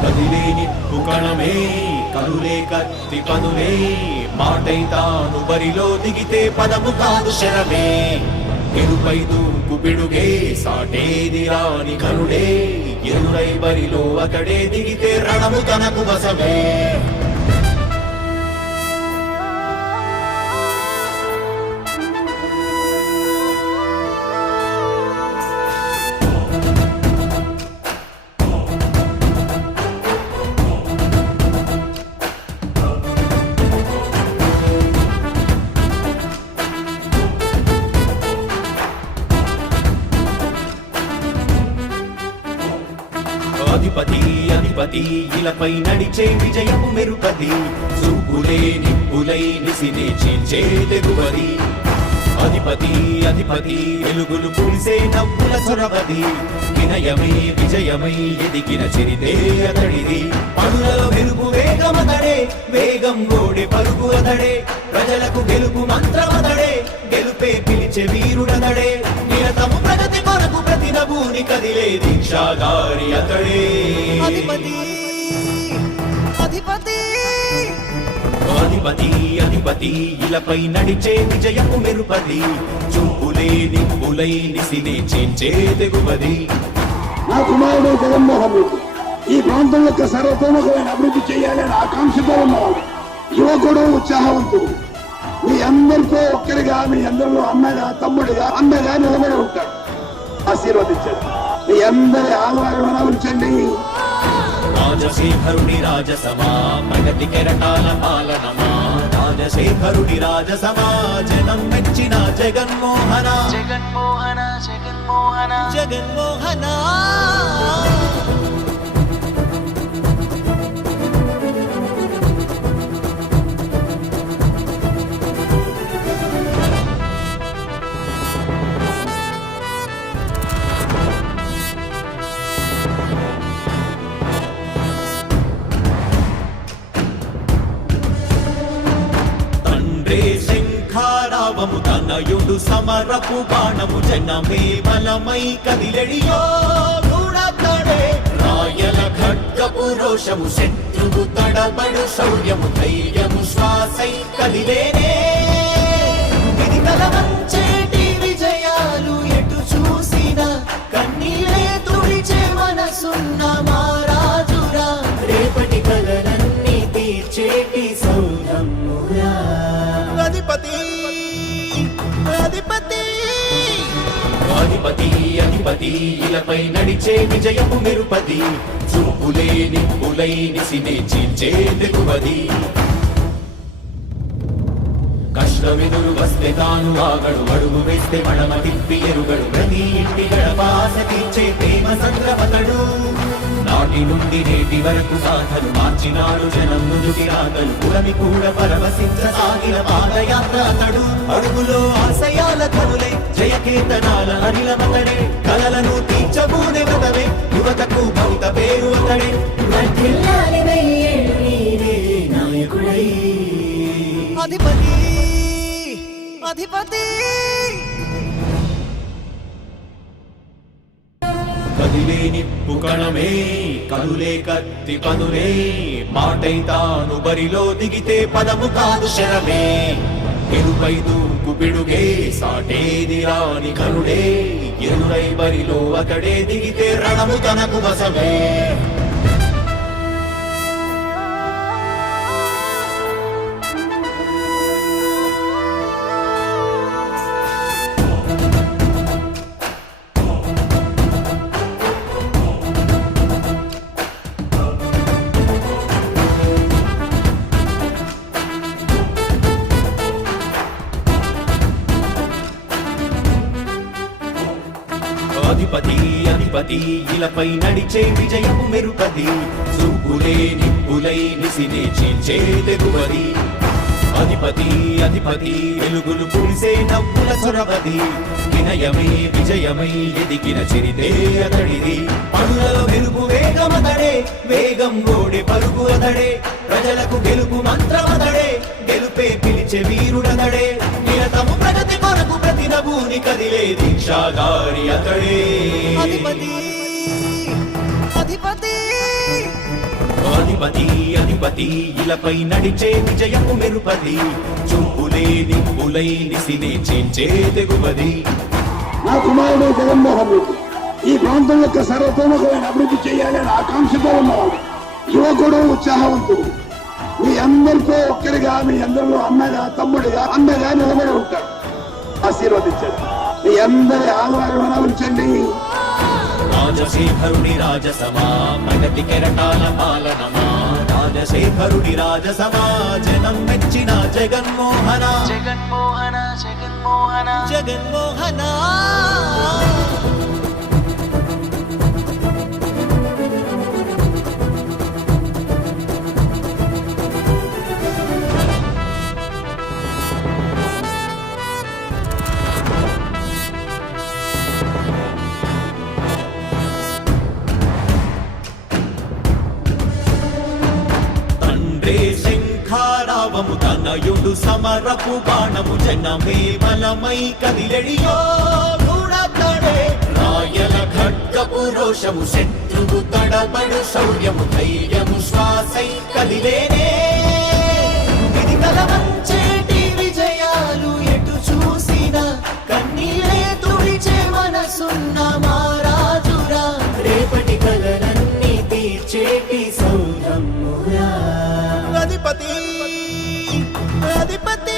కదిలేని పుకణమే కనులే కత్తి పనులే మాటై తాను బరిలో దిగితే పదము కాదు శరమే ఎరుపై దూకు పిడుగే సాటేది రాని కనుడే ఎదురై బరిలో అతడే దిగితే రణము తనకు వశమే అధిపతి అధిపతి ఇలపై నడిచే విజయము మెరుపది చూపులే నిప్పులై నిసినే చీల్చే తెగువది అధిపతి అధిపతి వెలుగులు పులిసే నవ్వుల చొరవది వినయమై విజయమై ఎదిగిన చరితే అతడిది పనులలో వెలుగు వేగమతడే వేగం ఓడే పరుగు అతడే ప్రజలకు గెలుపు మంత్రమతడే గెలుపే పిలిచే వీరుడతడే నిరతము ప్రగతి కొరకు ప్రతి నభూని కదిలే దీక్షాగారి అతడే అధిపతి అధిపతి అధిపతి అధిపతి ఇలపై నడిచే విజయము మెరుపది చూపులే నిప్పులై నిసినే చేంచే తెగువది నా కుమారుడు జగన్మోహన్ రెడ్డి ఈ ప్రాంతం యొక్క సర్వతోముఖమైన అభివృద్ధి చేయాలని ఆకాంక్షతో ఉన్నవాడు యువకుడు ఉత్సాహవంతుడు మీ అందరితో ఒక్కరిగా మీ అందరిలో అన్నగా తమ్ముడిగా అన్నగా నిలబడి ఉంటాడు ఆశీర్వదించండి మీ అందరి ఆదరణ ఉంచండి రాజశేఖరుడి రాజసమా ప్రగతి కెరటాల పాలనమా రాజశేఖరుడి రాజసమా జనం మెచ్చిన జగన్మోహన జగన్మోహన జగన్మోహన జగన్మోహన శంఖారావము తనయుడు సమరపు బాణము జనమే బలమై కదిలెడియో గూడతడే రాయల ఖడ్గపు రోషము శత్రువు తడబడు శౌర్యము ధైర్యము శ్వాసై కదిలేనే ఇది కలవంచేటి విజయాలు ఎటు చూసిన కన్నీలే తుడిచే మనసున్న మారాజురా రేపటి కలలన్నీ తీర్చేటి సౌధమురా అధిపతి అధిపతి అధిపతి అధిపతి ఇలపై నడిచే విజయము మెరుపది చూపులే నిప్పులై నిసినే చీల్చే తెగువది కష్టమెదురు వస్తే తాను ఆగడు అడుగు వేస్తే మడమ తిప్పి ఎరుగడు ప్రతి ఇంటి గడపాస తీర్చే ప్రేమ సంద్రపతడు నాటి నుండి నేటి వరకు సాధలు మార్చినాడు జనం నుదుటి రాగలు పురమి కూడా పరవశించసాగిన పాదయాత్ర అతడు అడుగులో ఆశయాల కనులే జయకేతనాల అనిలమతడే కలలను తీర్చబూనే వ్రతమే యువతకు భవిత పేరు అతడే నాయకుడై అధిపతి అధిపతి కదిలేని పుకణమే కనులే కత్తి పనులే మాటై తాను బరిలో దిగితే పదము కాదు శరమే ఎరుపై దూకు పిడుగే సాటేది రాని కనుడే ఎదురై బరిలో అతడే దిగితే రణము తనకు వశమే అధిపతి అధిపతి ఇలపై నడిచే విజయము మెరుపది చూపులే నిప్పులై నిసినే చీల్చే తెగువది అధిపతి అధిపతి వెలుగులు పులిసే నవ్వుల చొరవది వినయమై విజయమై ఎదిగిన చరితే అతడిది పనులలో వెలుగు వేగమతడే వేగం ఓడే పరుగు అతడే ప్రజలకు గెలుపు మంత్రమతడే గెలుపే పిలిచే వీరుడతడే నిరతము ప్రగతి కొరకు ప్రతి నభూని కదిలే దీక్షాగారి అతడే అధిపతి అధిపతి అధిపతి అధిపతి ఇలపై నడిచే విజయము మెరుపది చూపులే నిప్పులై నిసినే చేంచే తెగువది నా కుమారుడు జగన్మోహన్ రెడ్డి ఈ ప్రాంతం యొక్క సర్వతోముఖమైన అభివృద్ధి చేయాలని ఆకాంక్షతో ఉన్నవాడు, యువకుడు, ఉత్సాహవంతుడు. మీ అందరితో ఒక్కరిగా, మీ అందరిలో అన్నగా, తమ్ముడిగా, అండగా నిలబడి ఉంటాడు. ఆశీర్వదించండి. మీ అందరి ఆహ్వానం ఉంచండి. రాజశేఖరుడి రాజసమా ప్రగతి కెరటాల పాలనమా రాజశేఖరుడి రాజసమా జనం మెచ్చిన జగన్మోహన జగన్మోహన జగన్మోహన జగన్మోహన శంఖారావము తనయుడు సమరపు బాణము జనమే బలమై కదిలెడియో దూడతడే రాయల ఖడ్గపు రోషము శత్రువు తడబడు శౌర్యము ధైర్యము శ్వాసై కదిలేనే ఇది కలవంచేటి విజయాలు ఎటు చూసినా కన్నీలే తుడిచే మనసున్న మారాజురా రేపటి కలలన్నీ తీర్చేటి సౌరమ్మురా అధిపతి అధిపతి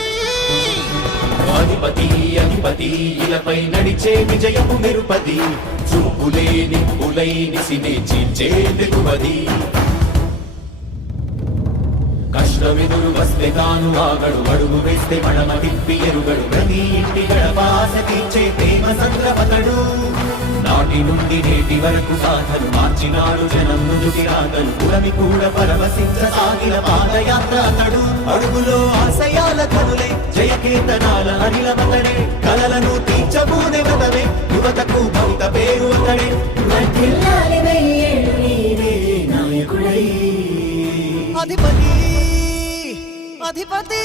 అధిపతి అధిపతి ఇలపై నడిచే విజయము మెరుపది చూపులే నిప్పులై నిసినే చీల్చే తెగువది కష్టమెదురు వస్తే తాను ఆగడు అడుగు వేస్తే మడమ తిప్పి ఎరుగడు ప్రతి ఇంటి గడపాస తీర్చే ప్రేమ సంద్రపతడు నాటి నుండి నేటి వరకు సాధలు మార్చినాడు జనం నుదుటి రాగలు పురమి కూడా పరవశించసాగిన పాదయాత్ర అతడు అడుగులో ఆశయాల కనులే జయకేతనాల అనిలమతడే కలలను తీర్చబూనే వదవే యువతకు భవిత పేరు అతడే నాయకుడై అధిపతి అధిపతి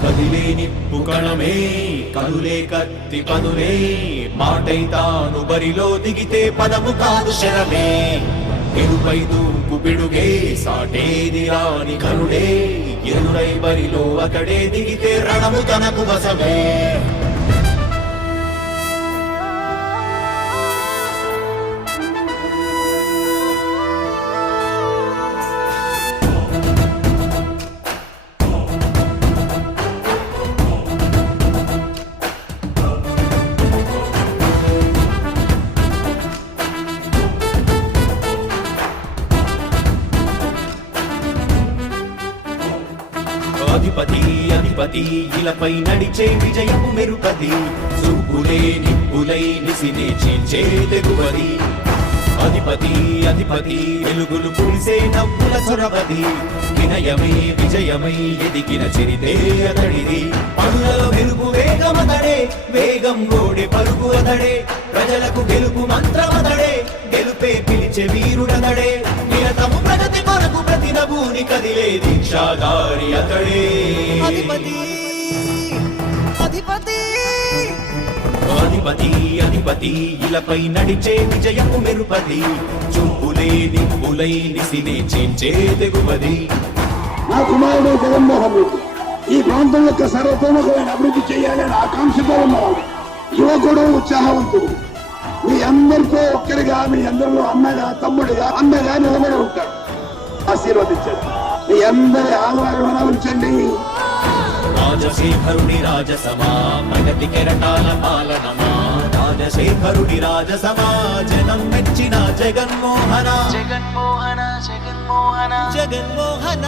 కదిలే నిప్పు కణమే కనులే కత్తి పదులే మాటై తాను బరిలో దిగితే పదము కాదు శరమే ఎరుపై దూకు పిడుగే సాటేది రాని కరుడే ఎరురై బరిలో అతడే దిగితే రణము తనకు వసమే అధిపతి అధిపతి ఇలపై నడిచే విజయము మెరుపది చూపులే నిప్పులై నిసినే చీల్చే తెగువది అధిపతి అధిపతి వెలుగులు పులిసే నవ్వుల చొరవది వినయమై విజయమై ఎదిగిన చరితే అతడిది పనులలో వెలుగు వేగమతడే వేగం ఓడే పలుకు అతడే ప్రజలకు గెలుపు మంత్రమతడే గెలుపే పిలిచే వీరుడతడే నిరతము ప్రగతి కొరకు ప్రతి నభూని కదిలే దీక్షాధారి అతడే అధిపతి అధిపతి అధిపతి అధిపతి ఇలపై నడిచే విజయము మెరుపది చూపులే నిప్పులై నిసినే చేంచే తెగువది నా కుమారుడు జగన్మోహన్ రెడ్డి ఈ ప్రాంతం యొక్క సర్వతోముఖమైన అభివృద్ధి చేయాలని ఆకాంక్షతో ఉన్నవాడు, యువకుడు, ఉత్సాహవంతుడు. మీ అందరితో ఒక్కరిగా, మీ అందరిలో అన్నగా, తమ్ముడిగా, అండగా నిలబడి ఉంటాడు. ఆశీర్వదించండి. మీ అందరి ఆహ్వానం ఉంచండి. రాజశేఖరుడి రాజసమా ప్రగతి కెరటాల పాలనమా రాజశేఖరుడి రాజసమా జనం మెచ్చిన జగన్మోహన జగన్మోహన జగన్మోహన జగన్మోహన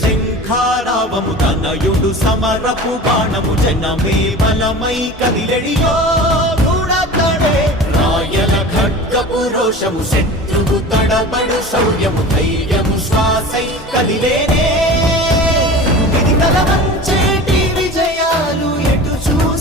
శంఖారావము తనయుడు సమరపు బాణము జనమే బలమై కదిలెడియో దూడతడే రాయల ఖడ్గపు రోషము శత్రువు తడబడు శౌర్యము ధైర్యము శ్వాసై కదిలేనే